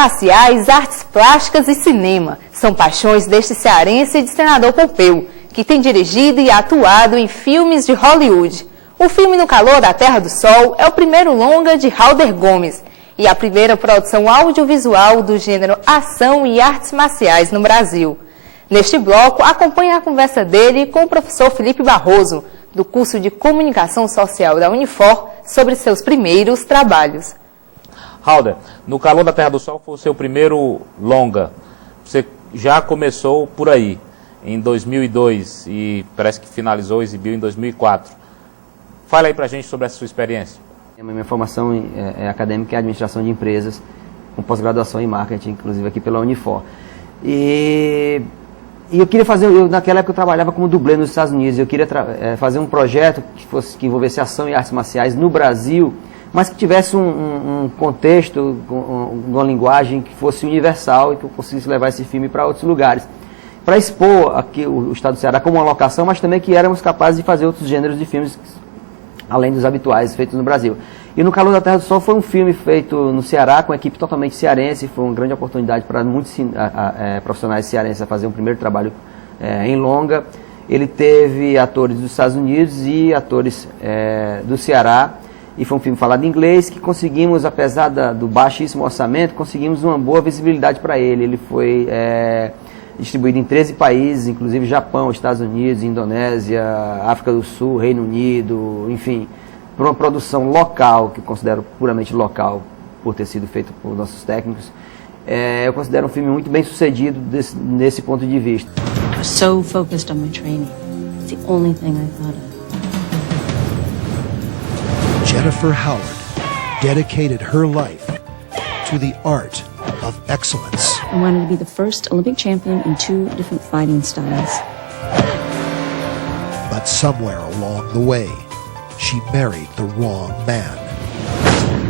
marciais, artes plásticas e cinema são paixões deste cearense e de senador Pompeu, que tem dirigido e atuado em filmes de Hollywood. O filme No Calor da Terra do Sol é o primeiro longa de Halder Gomes e a primeira produção audiovisual do gênero ação e artes marciais no Brasil. Neste bloco, acompanhe a conversa dele com o professor Felipe Barroso, do curso de Comunicação Social da Unifor, sobre seus primeiros trabalhos. Halder, No Calor da Terra do Sol foi o seu primeiro longa. Você já começou por aí, em 2002, e parece que finalizou, exibiu em 2004. Fala aí pra gente sobre essa sua experiência. Minha formação é acadêmica em administração de empresas, com pós-graduação em marketing, inclusive aqui pela Unifor. E eu queria fazer, naquela época eu trabalhava como dublê nos Estados Unidos, eu queria fazer um projeto que envolvesse ação e artes marciais no Brasil, mas que tivesse um contexto, uma linguagem que fosse universal e que eu conseguisse levar esse filme para outros lugares. Para expor aqui o estado do Ceará como uma locação, mas também que éramos capazes de fazer outros gêneros de filmes, além dos habituais feitos no Brasil. E No Calor da Terra do Sol foi um filme feito no Ceará, com uma equipe totalmente cearense, foi uma grande oportunidade para muitos profissionais cearenses a fazer um primeiro trabalho em longa. Ele teve atores dos Estados Unidos e atores do Ceará, e foi um filme falado em inglês, que conseguimos, apesar do baixíssimo orçamento, conseguimos uma boa visibilidade para ele. Ele foi distribuído em 13 países, inclusive Japão, Estados Unidos, Indonésia, África do Sul, Reino Unido, enfim, por uma produção local, que eu considero puramente local, por ter sido feito por nossos técnicos. Eu considero um filme muito bem sucedido nesse ponto de vista. I was so focused on my training. It's the only thing I thought of. Jennifer Howard dedicated her life to the art of excellence. I wanted to be the first Olympic champion in 2 different fighting styles. But somewhere along the way, she married the wrong man.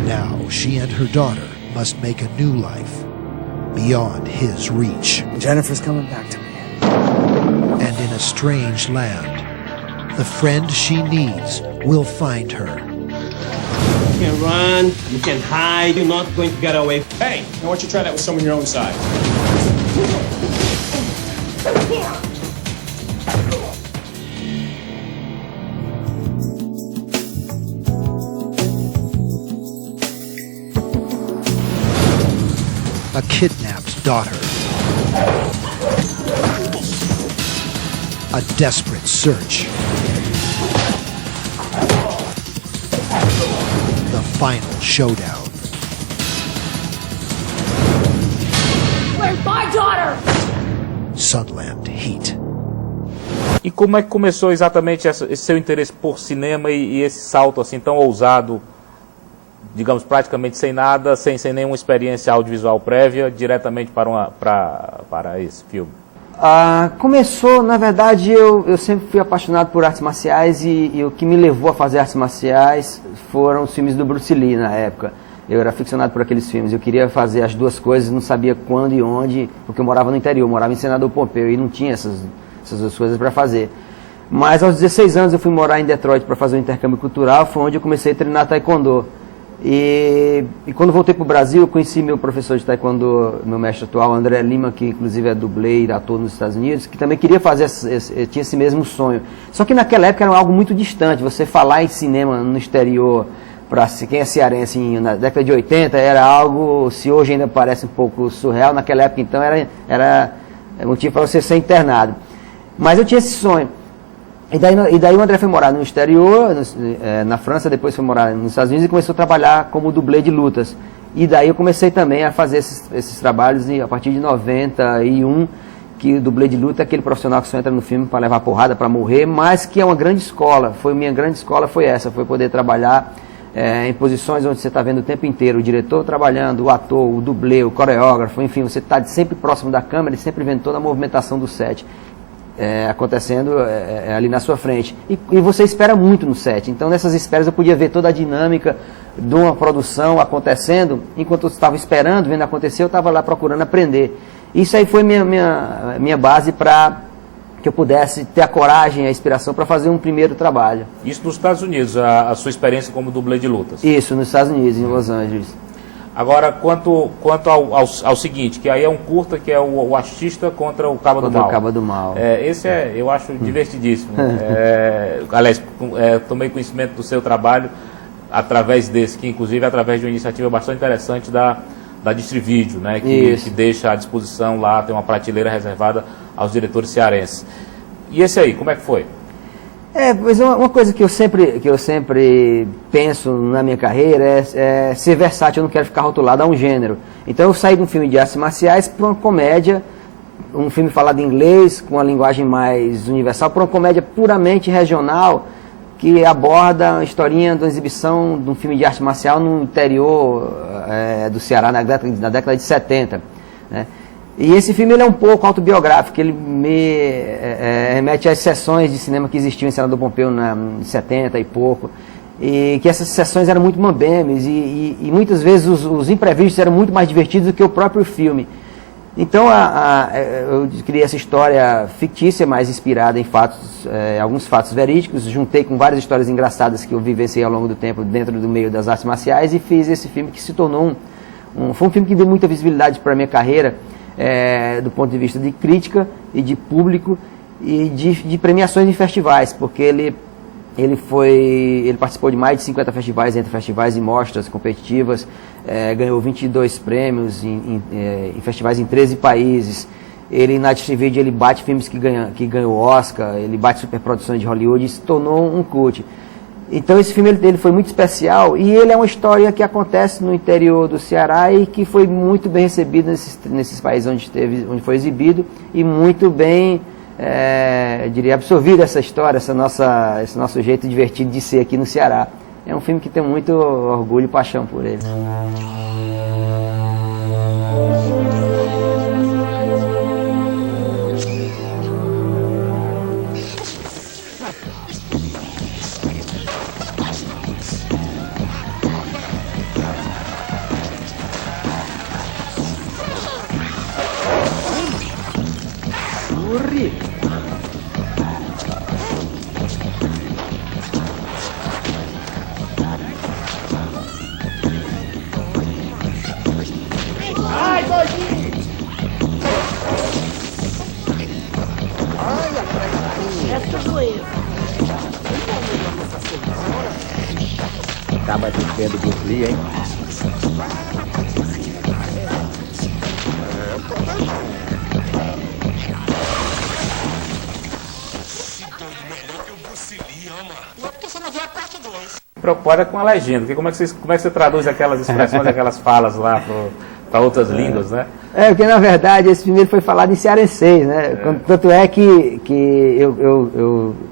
Now she and her daughter must make a new life beyond his reach. Jennifer's coming back to me. And in a strange land, the friend she needs will find her. You can run, you can hide, you're not going to get away. Hey, why don't you try that with someone your own side? A kidnapped daughter. A desperate search. The final showdown. Where's my daughter? Sunland Heat. E como é que começou exatamente esse seu interesse por cinema e esse salto assim tão ousado, digamos, praticamente sem nada, sem nenhuma experiência audiovisual prévia, diretamente para esse filme? Começou, na verdade, eu sempre fui apaixonado por artes marciais e o que me levou a fazer artes marciais foram os filmes do Bruce Lee na época. Eu era aficionado por aqueles filmes, eu queria fazer as duas coisas, não sabia quando e onde, porque eu morava no interior, eu morava em Senador Pompeu e não tinha essas duas coisas para fazer. Mas aos 16 anos eu fui morar em Detroit para fazer um intercâmbio cultural, foi onde eu comecei a treinar taekwondo. E quando voltei para o Brasil, eu conheci meu professor de taekwondo, meu mestre atual, André Lima, que inclusive é dublê e ator nos Estados Unidos, que também queria fazer, tinha esse mesmo sonho. Só que naquela época era algo muito distante, você falar em cinema no exterior, para quem é cearense, na década de 80, era algo, se hoje ainda parece um pouco surreal, naquela época então era motivo para você ser internado. Mas eu tinha esse sonho. E daí o André foi morar no exterior, na França, depois foi morar nos Estados Unidos e começou a trabalhar como dublê de lutas. E daí eu comecei também a fazer esses trabalhos a partir de 91, que o dublê de luta é aquele profissional que só entra no filme para levar porrada, para morrer, mas que é uma grande escola. Minha grande escola foi essa, foi poder trabalhar em posições onde você está vendo o tempo inteiro o diretor trabalhando, o ator, o dublê, o coreógrafo, enfim, você está sempre próximo da câmera e sempre vendo toda a movimentação do set. Acontecendo ali na sua frente. E você espera muito no set. Então, nessas esperas, eu podia ver toda a dinâmica de uma produção acontecendo. Enquanto eu estava esperando, vendo acontecer, eu estava lá procurando aprender. Isso aí foi minha base para que eu pudesse ter a coragem, a inspiração para fazer um primeiro trabalho. Isso nos Estados Unidos, a sua experiência como dublê de lutas? Isso, nos Estados Unidos, em Los Angeles. Agora, quanto ao seguinte, que aí é um curta, que é o Artista contra o Cabo do Mal. O Cabo do Mal. Esse eu acho divertidíssimo. Aliás, tomei conhecimento do seu trabalho através desse, que inclusive é através de uma iniciativa bastante interessante da Distrivídeo, né, que deixa à disposição lá, tem uma prateleira reservada aos diretores cearenses. E esse aí, como é que foi? Pois uma coisa que eu sempre penso na minha carreira é ser versátil, eu não quero ficar rotulado a um gênero. Então eu saí de um filme de artes marciais para uma comédia, um filme falado em inglês, com uma linguagem mais universal, para uma comédia puramente regional, que aborda a historinha de uma exibição de um filme de arte marcial no interior do Ceará, na década de 70. Né? E esse filme ele é um pouco autobiográfico, ele me remete às sessões de cinema que existiam em Senador Pompeu em 70 e pouco, e que essas sessões eram muito mambembes, e muitas vezes os imprevistos eram muito mais divertidos do que o próprio filme. Então eu criei essa história fictícia, mais inspirada em alguns fatos verídicos, juntei com várias histórias engraçadas que eu vivenciei ao longo do tempo dentro do meio das artes marciais, e fiz esse filme que se tornou foi um filme que deu muita visibilidade para a minha carreira, do ponto de vista de crítica e de público e de premiações em festivais, porque ele participou de mais de 50 festivais, entre festivais e mostras competitivas, ganhou 22 prêmios em festivais em 13 países. Ele, na Distrivídeo, ele bate filmes que ganhou Oscar, ele bate superproduções de Hollywood e se tornou um cult. Então esse filme dele foi muito especial, e ele é uma história que acontece no interior do Ceará e que foi muito bem recebido nesses países onde foi exibido, e muito bem, diria, absorvido essa história, esse nosso jeito divertido de ser aqui no Ceará. É um filme que tem muito orgulho e paixão por ele. Acaba de pé do Bruce Lee, hein? Preocupada com a legenda, porque como é que você traduz aquelas expressões, aquelas falas lá para outras línguas, né? Porque na verdade esse filme foi falado em cearense, né? Tanto é que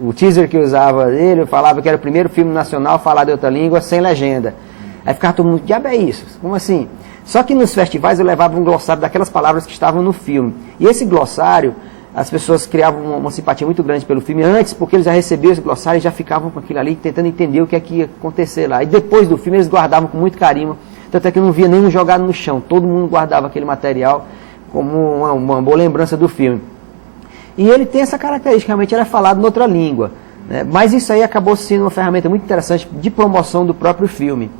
o teaser que eu usava dele, eu falava que era o primeiro filme nacional falado em outra língua sem legenda. Aí ficava todo mundo, diabo é isso? Como assim? Só que nos festivais eu levava um glossário daquelas palavras que estavam no filme. E esse glossário, as pessoas criavam uma simpatia muito grande pelo filme antes, porque eles já recebiam esse glossário e já ficavam com aquilo ali, tentando entender o que é que ia acontecer lá. E depois do filme eles guardavam com muito carinho, tanto é que eu não via nenhum jogado no chão. Todo mundo guardava aquele material como uma boa lembrança do filme. E ele tem essa característica, realmente ele é falado em outra língua, né? Mas isso aí acabou sendo uma ferramenta muito interessante de promoção do próprio filme,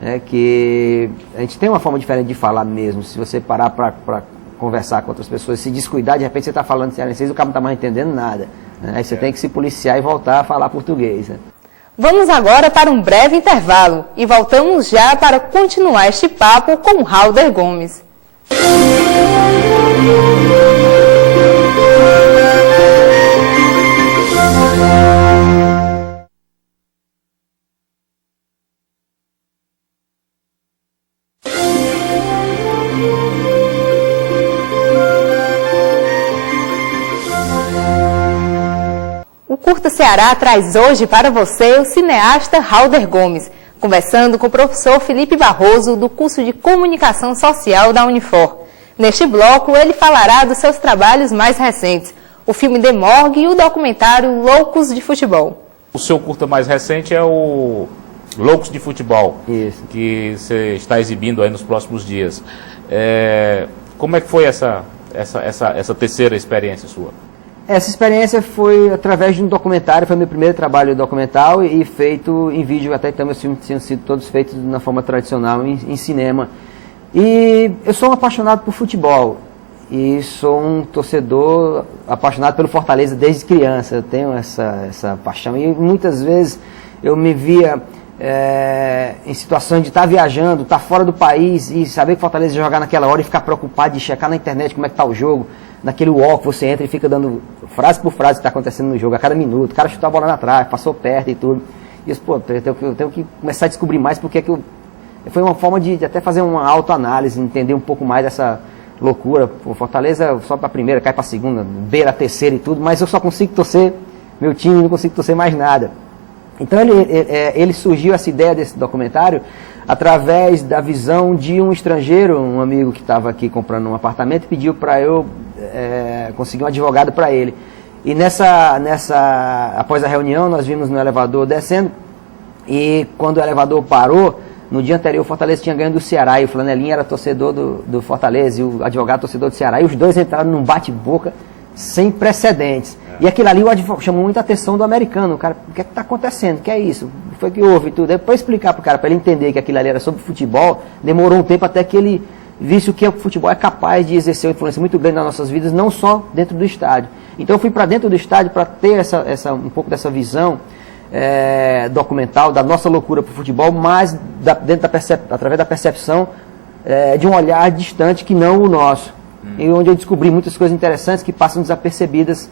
né? Que a gente tem uma forma diferente de falar mesmo. Se você parar para conversar com outras pessoas, se descuidar, de repente você está falando cearense e o cara não está mais entendendo nada, né? Aí você tem que se policiar e voltar a falar português, né? Vamos agora para um breve intervalo e voltamos já para continuar este papo com Halder Gomes. O Curta Ceará traz hoje para você o cineasta Halder Gomes, conversando com o professor Felipe Barroso, do curso de Comunicação Social da Unifor. Neste bloco, ele falará dos seus trabalhos mais recentes, o filme The Morgue e o documentário Loucos de Futebol. O seu curta mais recente é o Loucos de Futebol, Isso. Que você está exibindo aí nos próximos dias. Como é que foi essa terceira experiência sua? Essa experiência foi através de um documentário, foi meu primeiro trabalho documental e feito em vídeo, até então meus filmes tinham sido todos feitos na forma tradicional, em cinema. E eu sou um apaixonado por futebol e sou um torcedor apaixonado pelo Fortaleza desde criança. Eu tenho essa paixão e muitas vezes eu me via em situações de estar viajando, estar fora do país e saber que o Fortaleza ia jogar naquela hora e ficar preocupado de checar na internet como é que está o jogo, naquele walk você entra e fica dando frase por frase o que está acontecendo no jogo a cada minuto, o cara chutou a bola na trave, passou perto e tudo. E eu disse, pô, eu tenho que começar a descobrir mais porque que foi uma forma de até fazer uma autoanálise, entender um pouco mais dessa loucura. O Fortaleza sobe para a primeira, cai para a segunda, beira a terceira e tudo, mas eu só consigo torcer meu time, não consigo torcer mais nada. Então ele surgiu essa ideia desse documentário através da visão de um estrangeiro, um amigo que estava aqui comprando um apartamento, pediu para eu conseguir um advogado para ele. E após a reunião, nós vimos no elevador descendo, e quando o elevador parou, no dia anterior o Fortaleza tinha ganho do Ceará, e o Flanelinha era torcedor do Fortaleza, e o advogado torcedor do Ceará, e os dois entraram num bate-boca sem precedentes. E aquilo ali chamou muita atenção do americano. O cara, o que é que está acontecendo? O que é isso? O que foi que houve e tudo? Depois explicar para o cara, para ele entender que aquilo ali era sobre futebol, demorou um tempo até que ele visse o que o futebol é capaz de exercer uma influência muito grande nas nossas vidas, não só dentro do estádio. Então eu fui para dentro do estádio para ter um pouco dessa visão documental da nossa loucura para o futebol, mas através da percepção de um olhar distante que não o nosso. E onde eu descobri muitas coisas interessantes que passam desapercebidas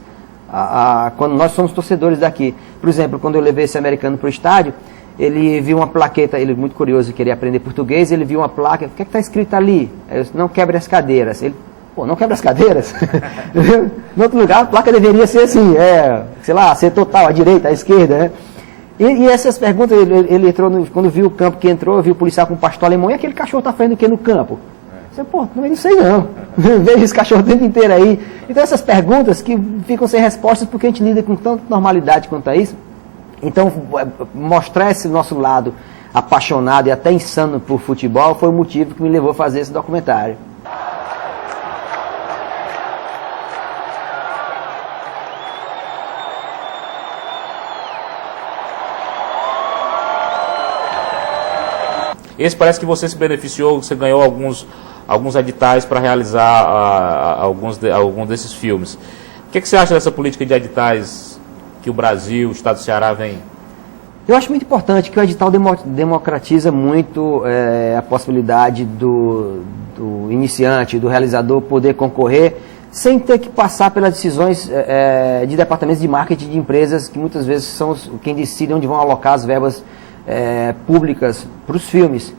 quando nós somos torcedores daqui. Por exemplo, quando eu levei esse americano para o estádio, ele viu uma plaqueta, ele muito curioso, queria aprender português, ele viu uma placa, o que é que está escrito ali? Eu disse, não quebre as cadeiras. Ele, pô, não quebra as cadeiras? Em outro lugar, a placa deveria ser assim, sei lá, ser total, à direita, à esquerda, né? E essas perguntas, ele entrou, quando viu o campo que entrou, viu o policial com um pastor alemão, e aquele cachorro está fazendo o que no campo? Eu disse, pô, não sei não. Vejo esse cachorro o tempo inteiro aí. Então essas perguntas que ficam sem respostas porque a gente lida com tanta normalidade quanto a isso. Então, mostrar esse nosso lado apaixonado e até insano por futebol foi o motivo que me levou a fazer esse documentário. Esse parece que você se beneficiou, você ganhou alguns editais para realizar alguns desses filmes. O que você acha dessa política de editais que o Brasil, o Estado do Ceará vem? Eu acho muito importante que o edital democratiza muito a possibilidade do iniciante, do realizador poder concorrer sem ter que passar pelas decisões de departamentos de marketing de empresas que muitas vezes são quem decidem onde vão alocar as verbas públicas para os filmes.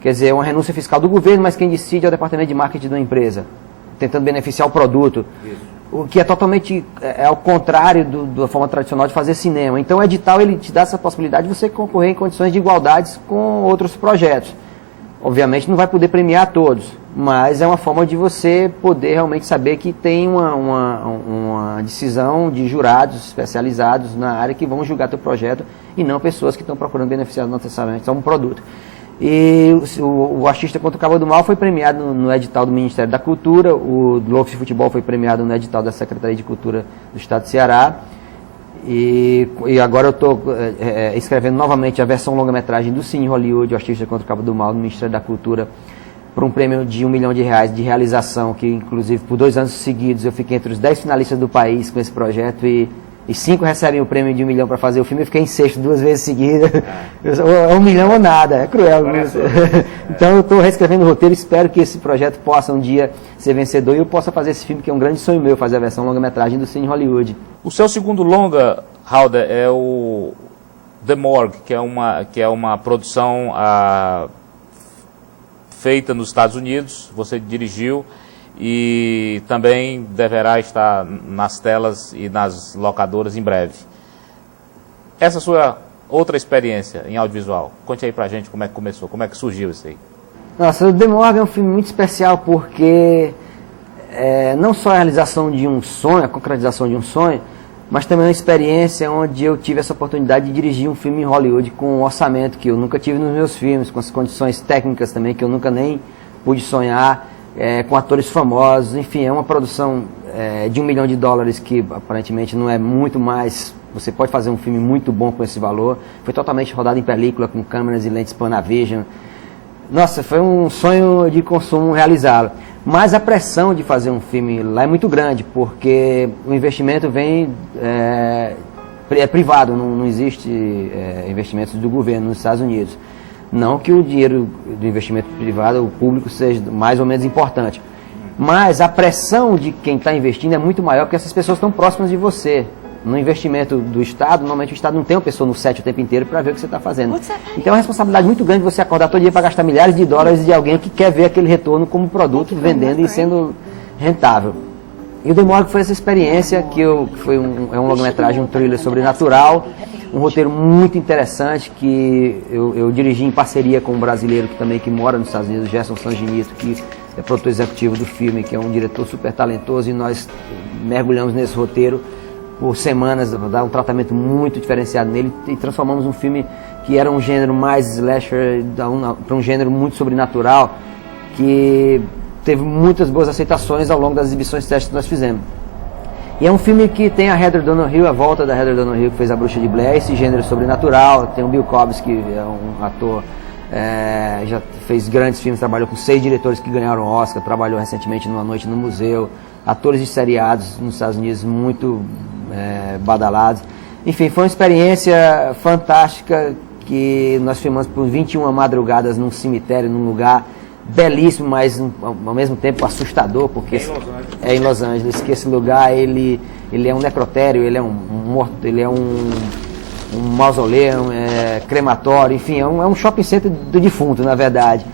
Quer dizer, é uma renúncia fiscal do governo, mas quem decide é o departamento de marketing da empresa, tentando beneficiar o produto. Isso. O que é totalmente ao contrário da forma tradicional de fazer cinema. Então o edital ele te dá essa possibilidade de você concorrer em condições de igualdade com outros projetos. Obviamente não vai poder premiar todos, mas é uma forma de você poder realmente saber que tem uma decisão de jurados especializados na área que vão julgar teu projeto e não pessoas que estão procurando beneficiar necessariamente só um produto. E o Artista contra o Cabo do Mal foi premiado no edital do Ministério da Cultura, o Loucos de Futebol foi premiado no edital da Secretaria de Cultura do Estado do Ceará, e agora eu estou escrevendo novamente a versão longa-metragem do Cine Hollywood, o Artista contra o Cabo do Mal, no Ministério da Cultura, por um prêmio de R$1 milhão de realização, que inclusive por 2 anos seguidos eu fiquei entre os 10 finalistas do país com esse projeto, e 5 recebem o prêmio de R$1 milhão para fazer o filme. Eu fiquei em sexto 2 vezes seguidas. É 1 milhão ou nada, é cruel. Então eu estou reescrevendo o roteiro, espero que esse projeto possa um dia ser vencedor e eu possa fazer esse filme, que é um grande sonho meu, fazer a versão longa-metragem do Cine Hollywood. O seu segundo longa, Halder, é o The Morgue, que é uma produção feita nos Estados Unidos, você dirigiu, e também deverá estar nas telas e nas locadoras em breve. Essa sua outra experiência em audiovisual, conte aí pra gente como é que começou, como é que surgiu isso aí. Nossa, o The Morgue é um filme muito especial porque não só a realização de um sonho, a concretização de um sonho, mas também uma experiência onde eu tive essa oportunidade de dirigir um filme em Hollywood com um orçamento que eu nunca tive nos meus filmes, com as condições técnicas também que eu nunca nem pude sonhar, com atores famosos, enfim, é uma produção de $1 milhão, que aparentemente não é muito mais, você pode fazer um filme muito bom com esse valor, foi totalmente rodado em película, com câmeras e lentes Panavision, Nossa, foi um sonho de consumo realizá-lo. Mas a pressão de fazer um filme lá é muito grande, porque o investimento vem é privado, não existe investimentos do governo nos Estados Unidos. Não que o dinheiro do investimento privado, o público, seja mais ou menos importante. Mas a pressão de quem está investindo é muito maior, porque essas pessoas estão próximas de você. No investimento do Estado, normalmente o Estado não tem uma pessoa no set o tempo inteiro para ver o que você está fazendo. Então é uma responsabilidade muito grande você acordar todo dia para gastar milhares de dólares de alguém que quer ver aquele retorno como produto, vendendo e sendo rentável. E o The Morgue foi essa experiência, é um longa-metragem, um thriller sobrenatural, um roteiro muito interessante, que eu dirigi em parceria com um brasileiro que mora nos Estados Unidos, Gerson Sanginito, que é produtor executivo do filme, que é um diretor super talentoso, e nós mergulhamos nesse roteiro por semanas, dar um tratamento muito diferenciado nele, e transformamos um filme que era um gênero mais slasher para um gênero muito sobrenatural, que teve muitas boas aceitações ao longo das exibições testes que nós fizemos. E é um filme que tem a Heather Donahue, a volta da Heather Donahue, que fez A Bruxa de Blair, esse gênero sobrenatural. Tem o Bill Cobbs, que é um ator, já fez grandes filmes, trabalhou com 6 diretores que ganharam Oscar, trabalhou recentemente numa Noite no Museu, atores de seriados nos Estados Unidos muito badalados. Enfim, foi uma experiência fantástica que nós filmamos por 21 madrugadas num cemitério, num lugar belíssimo, mas ao mesmo tempo assustador, porque é em Los Angeles, que esse lugar ele é um necrotério, ele é um mausoléu, crematório, enfim, é um shopping center do defunto, na verdade.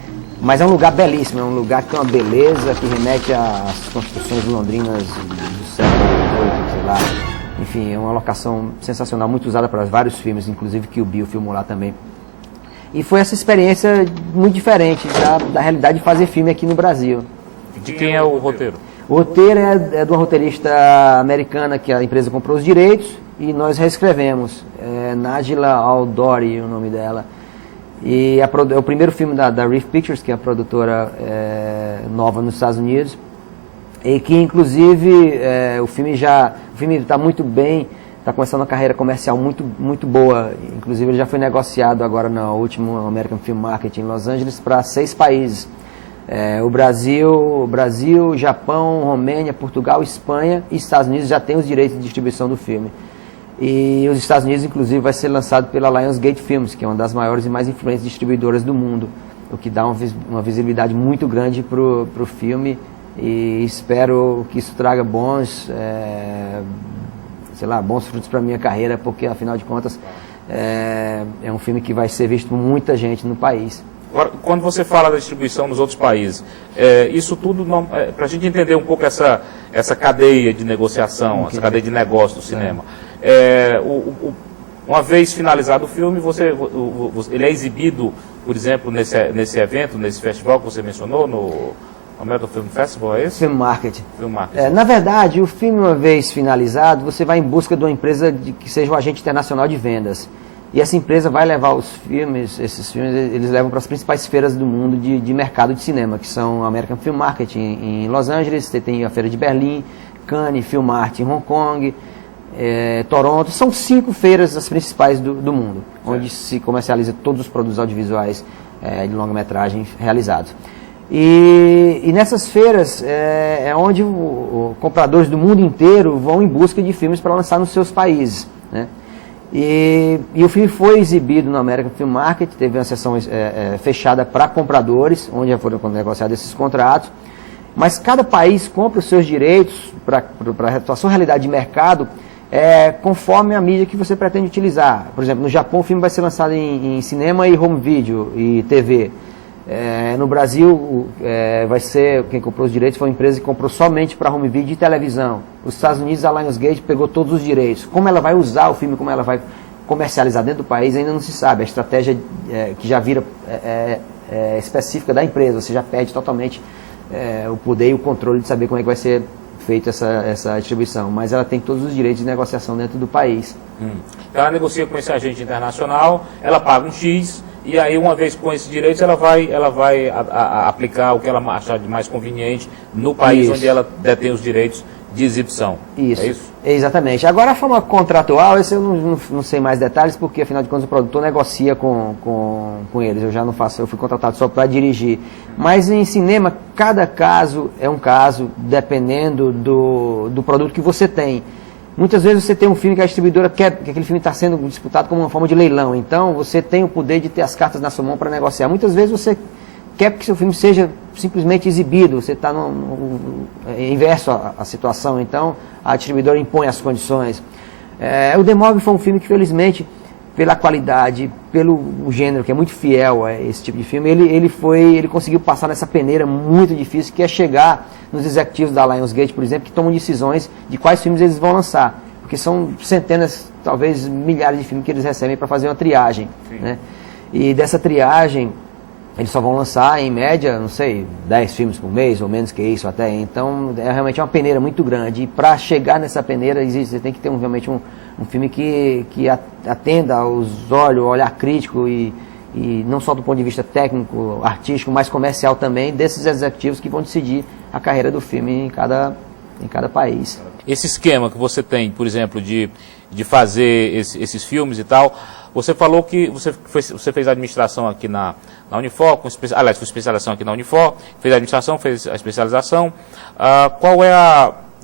Mas é um lugar belíssimo, é um lugar que tem uma beleza que remete às construções londrinas do século XVIII, sei lá. Enfim, é uma locação sensacional, muito usada para vários filmes, inclusive que o Bill filmou lá também. E foi essa experiência muito diferente da realidade de fazer filme aqui no Brasil. De quem é o roteiro? O roteiro é de uma roteirista americana, que a empresa comprou os direitos, e nós reescrevemos. Nájila Al-Dori, o nome dela. E é o primeiro filme da Reef Pictures, que é a produtora nova nos Estados Unidos. E que, inclusive, o filme está muito bem, está começando uma carreira comercial muito, muito boa. Inclusive, ele já foi negociado agora no último American Film Market em Los Angeles para 6 países. O Brasil, Japão, Romênia, Portugal, Espanha e Estados Unidos já têm os direitos de distribuição do filme. E os Estados Unidos, inclusive, vai ser lançado pela Lionsgate Films, que é uma das maiores e mais influentes distribuidoras do mundo, o que dá uma visibilidade muito grande para o filme, e espero que isso traga bons frutos para a minha carreira, porque, afinal de contas, é um filme que vai ser visto por muita gente no país. Agora, quando você fala da distribuição nos outros países, isso tudo, para a gente entender um pouco essa cadeia de negociação, essa cadeia de negócio do cinema. Uma vez finalizado o filme, ele é exibido, por exemplo, nesse evento, nesse festival que você mencionou, no American Film Festival, é esse? Film Market. Film Market. Na verdade, o filme, uma vez finalizado, você vai em busca de uma empresa que seja um agente internacional de vendas. E essa empresa vai levar esses filmes, eles levam para as principais feiras do mundo de mercado de cinema, que são a American Film Market em Los Angeles, você tem a Feira de Berlim, Cannes, Film Art em Hong Kong, Toronto. São 5 feiras as principais do mundo, onde se comercializa todos os produtos audiovisuais de longa-metragem realizados. E nessas feiras é onde compradores do mundo inteiro vão em busca de filmes para lançar nos seus países, né? E o filme foi exibido no American Film Market, teve uma sessão fechada para compradores, onde já foram negociados esses contratos, mas cada país compra os seus direitos para a sua realidade de mercado conforme a mídia que você pretende utilizar. Por exemplo, no Japão o filme vai ser lançado em cinema e home video e TV. No Brasil, vai ser, quem comprou os direitos foi uma empresa que comprou somente para home video e televisão. Os Estados Unidos, a Lionsgate pegou todos os direitos. Como ela vai usar o filme, como ela vai comercializar dentro do país, ainda não se sabe. A estratégia que já vira específica da empresa, você já perde totalmente o poder e o controle de saber como é que vai ser feita essa distribuição. Mas ela tem todos os direitos de negociação dentro do país. Então ela negocia com esse agente internacional, ela paga um X, e aí, uma vez com esses direitos, ela vai aplicar o que ela achar de mais conveniente no país onde ela detém os direitos de exibição. Isso, é isso? Exatamente. Agora, a forma contratual, esse eu não sei mais detalhes, porque, afinal de contas, o produtor negocia com eles. Eu já não faço, eu fui contratado só para dirigir. Mas, em cinema, cada caso é um caso, dependendo do produto que você tem. Muitas vezes você tem um filme que a distribuidora quer, que aquele filme está sendo disputado como uma forma de leilão. Então, você tem o poder de ter as cartas na sua mão para negociar. Muitas vezes você quer que seu filme seja simplesmente exibido, você está inverso à situação, então a distribuidora impõe as condições. O Demogorgon foi um filme que, felizmente, pela qualidade, pelo gênero, que é muito fiel a esse tipo de filme, ele conseguiu passar nessa peneira muito difícil, que é chegar nos executivos da Lionsgate, por exemplo, que tomam decisões de quais filmes eles vão lançar, porque são centenas, talvez milhares de filmes que eles recebem para fazer uma triagem, né? E dessa triagem, eles só vão lançar, em média, não sei, 10 filmes por mês, ou menos que isso até. Então, é realmente uma peneira muito grande. E para chegar nessa peneira, você tem que ter realmente um filme que atenda aos olhos, ao olhar crítico, e não só do ponto de vista técnico, artístico, mas comercial também, desses executivos que vão decidir a carreira do filme em cada país. Esse esquema que você tem, por exemplo, de fazer esses filmes e tal, você falou que você fez a administração aqui na Unifor, aliás, fez especialização aqui na Unifor, fez a administração, fez a especialização.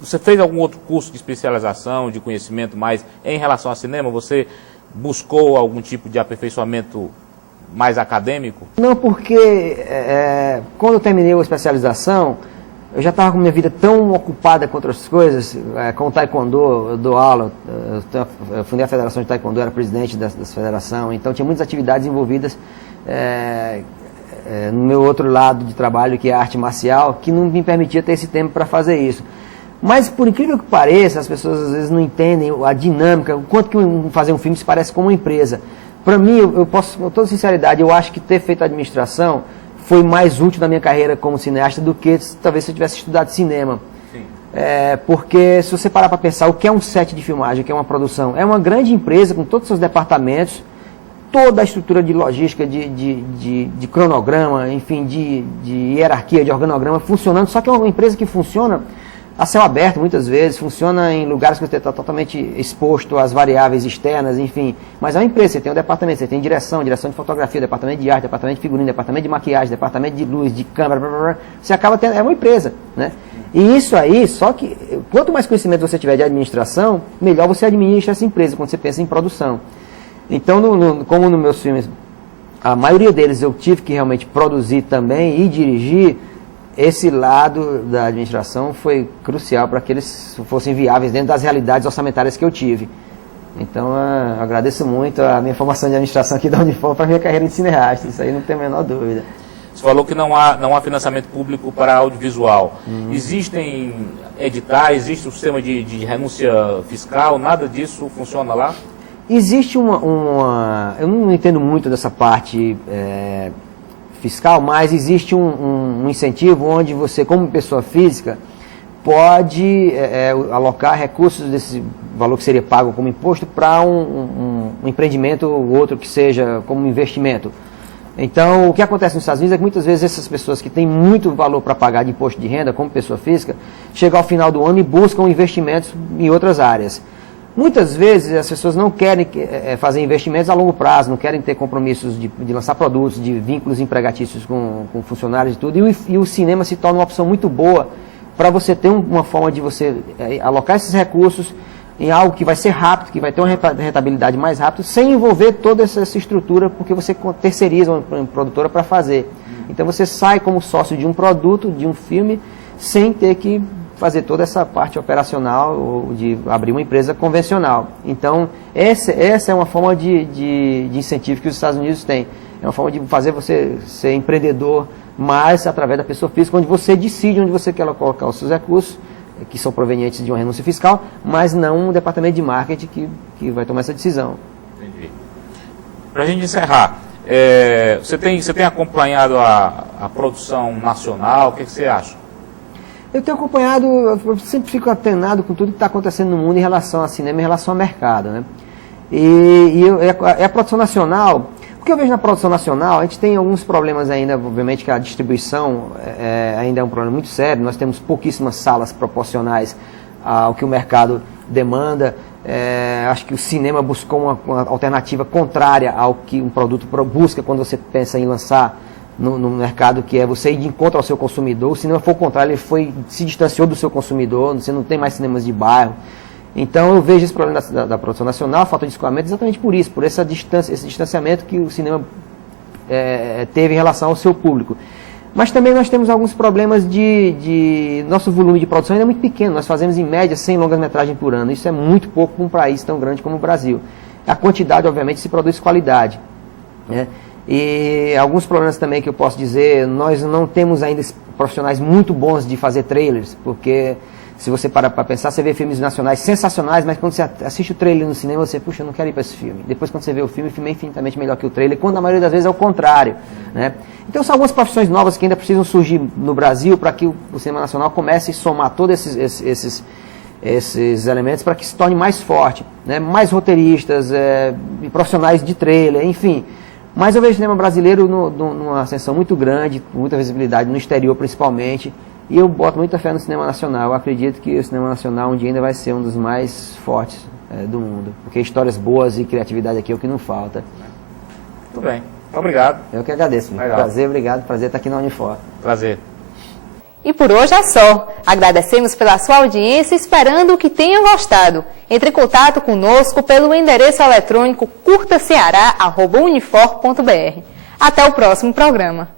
Você fez algum outro curso de especialização, de conhecimento mais em relação ao cinema? Você buscou algum tipo de aperfeiçoamento mais acadêmico? Não, porque quando eu terminei a especialização, eu já estava com minha vida tão ocupada com outras coisas, com o taekwondo, eu dou aula, eu fundei a Federação de Taekwondo, era presidente dessa federação, então tinha muitas atividades envolvidas no meu outro lado de trabalho, que é a arte marcial, que não me permitia ter esse tempo para fazer isso. Mas, por incrível que pareça, as pessoas às vezes não entendem a dinâmica, o quanto que fazer um filme se parece com uma empresa. Para mim, eu posso, com toda sinceridade, eu acho que ter feito a administração foi mais útil na minha carreira como cineasta do que talvez se eu tivesse estudado cinema. Porque se você parar para pensar o que é um set de filmagem, o que é uma produção, é uma grande empresa com todos os seus departamentos, toda a estrutura de logística, de cronograma, enfim, de hierarquia, de organograma funcionando, só que é uma empresa que funciona a céu aberto muitas vezes, funciona em lugares que você está totalmente exposto às variáveis externas, enfim. Mas é uma empresa, você tem um departamento, você tem direção de fotografia, departamento de arte, departamento de figurino, departamento de maquiagem, departamento de luz, de câmera, blá, blá, blá. Você acaba tendo, é uma empresa, né? E isso aí, só que quanto mais conhecimento você tiver de administração, melhor você administra essa empresa quando você pensa em produção. Então, como nos meus filmes, a maioria deles eu tive que realmente produzir também e dirigir, esse lado da administração foi crucial para que eles fossem viáveis dentro das realidades orçamentárias que eu tive. Então, eu agradeço muito a minha formação de administração aqui da Unifor para a minha carreira de cineasta, isso aí não tem a menor dúvida. Você falou que não há financiamento público para audiovisual. Existem editais, existe o sistema de renúncia fiscal, nada disso funciona lá? Existe eu não entendo muito dessa parte fiscal, mas existe um incentivo onde você, como pessoa física, pode alocar recursos desse valor que seria pago como imposto para um empreendimento ou outro que seja como investimento. Então, o que acontece nos Estados Unidos é que muitas vezes essas pessoas que têm muito valor para pagar de imposto de renda como pessoa física, chegam ao final do ano e buscam investimentos em outras áreas. Muitas vezes as pessoas não querem fazer investimentos a longo prazo, não querem ter compromissos de lançar produtos, de vínculos empregatícios com funcionários e tudo, e o cinema se torna uma opção muito boa para você ter uma forma de você alocar esses recursos em algo que vai ser rápido, que vai ter uma rentabilidade mais rápida, sem envolver toda essa estrutura, porque você terceiriza uma produtora para fazer. Então você sai como sócio de um produto, de um filme, sem ter que fazer toda essa parte operacional ou de abrir uma empresa convencional. Então, essa é uma forma de incentivo que os Estados Unidos têm. É uma forma de fazer você ser empreendedor, mas através da pessoa física, onde você decide onde você quer colocar os seus recursos, que são provenientes de uma renúncia fiscal, mas não um departamento de marketing que vai tomar essa decisão. Entendi. Para a gente encerrar, você tem acompanhado a produção nacional, o que você acha? Eu tenho acompanhado, eu sempre fico atenado com tudo que está acontecendo no mundo em relação ao cinema, em relação ao mercado, né? E a produção nacional, o que eu vejo na produção nacional, a gente tem alguns problemas ainda, obviamente que a distribuição ainda é um problema muito sério, nós temos pouquíssimas salas proporcionais ao que o mercado demanda. Acho que o cinema buscou uma alternativa contrária ao que um produto busca quando você pensa em lançar no mercado, que é você ir de encontro ao seu consumidor. O cinema foi o contrário, ele se distanciou do seu consumidor, você não tem mais cinemas de bairro. Então eu vejo esse problema da produção nacional, a falta de escoamento, exatamente por isso, por esse distanciamento que o cinema teve em relação ao seu público. Mas também nós temos alguns problemas nosso volume de produção ainda é muito pequeno, nós fazemos em média 100 longas-metragens por ano, isso é muito pouco para um país tão grande como o Brasil. A quantidade, obviamente, se produz qualidade, né? E alguns problemas também que eu posso dizer, nós não temos ainda profissionais muito bons de fazer trailers, porque se você parar para pensar, você vê filmes nacionais sensacionais, mas quando você assiste o trailer no cinema, você, puxa, eu não quero ir para esse filme. Depois, quando você vê o filme é infinitamente melhor que o trailer, quando na maioria das vezes é o contrário, né? Então são algumas profissões novas que ainda precisam surgir no Brasil para que o cinema nacional comece a somar todos esses elementos para que se torne mais forte, né? Mais roteiristas, profissionais de trailer, enfim. Mas eu vejo o cinema brasileiro numa ascensão muito grande, com muita visibilidade no exterior principalmente, e eu boto muita fé no cinema nacional. Eu acredito que o cinema nacional um dia ainda vai ser um dos mais fortes do mundo, porque histórias boas e criatividade aqui é o que não falta. Muito bem, obrigado. Eu que agradeço, prazer, obrigado, prazer estar aqui na Unifor. Prazer. E por hoje é só. Agradecemos pela sua audiência, esperando que tenha gostado. Entre em contato conosco pelo endereço eletrônico curtaceará@unifor.br. Até o próximo programa.